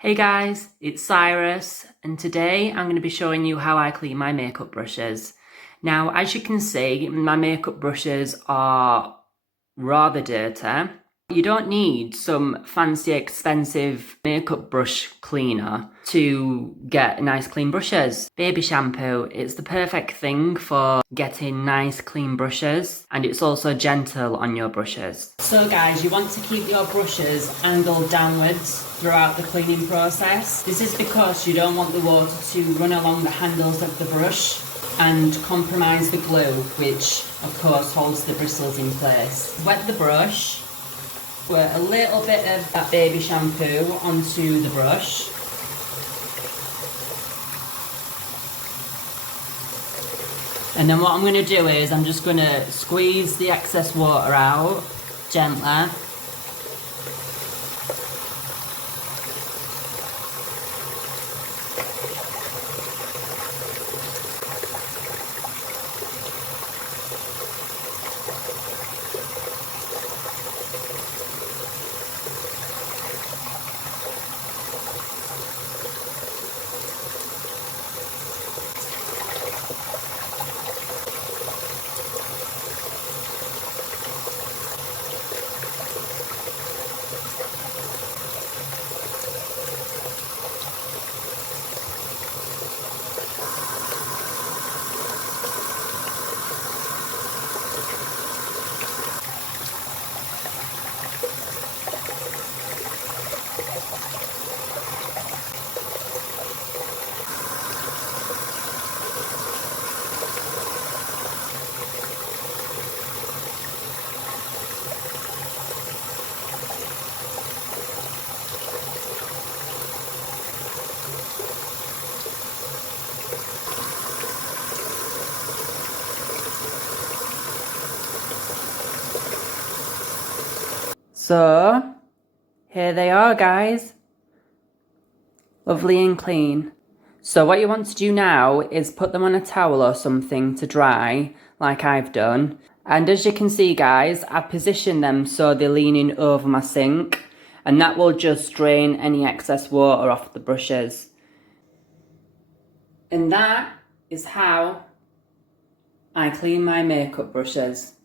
Hey guys, it's Cyrus, and today I'm going to be showing you how I clean my makeup brushes. Now, as you can see, my makeup brushes are rather dirty. You don't need some fancy expensive makeup brush cleaner to get nice clean brushes. Baby shampoo, it's the perfect thing for getting nice clean brushes, and it's also gentle on your brushes. So guys, you want to keep your brushes angled downwards throughout the cleaning process. This is because you don't want the water to run along the handles of the brush and compromise the glue, which of course holds the bristles in place. Wet the brush, put a little bit of that baby shampoo onto the brush. And then what I'm going to do is I'm just going to squeeze the excess water out gently. So, here they are guys. Lovely and clean. So what you want to do now is put them on a towel or something to dry, like I've done. And as you can see guys, I've positioned them so they're leaning over my sink, and that will just drain any excess water off the brushes. And that is how I clean my makeup brushes.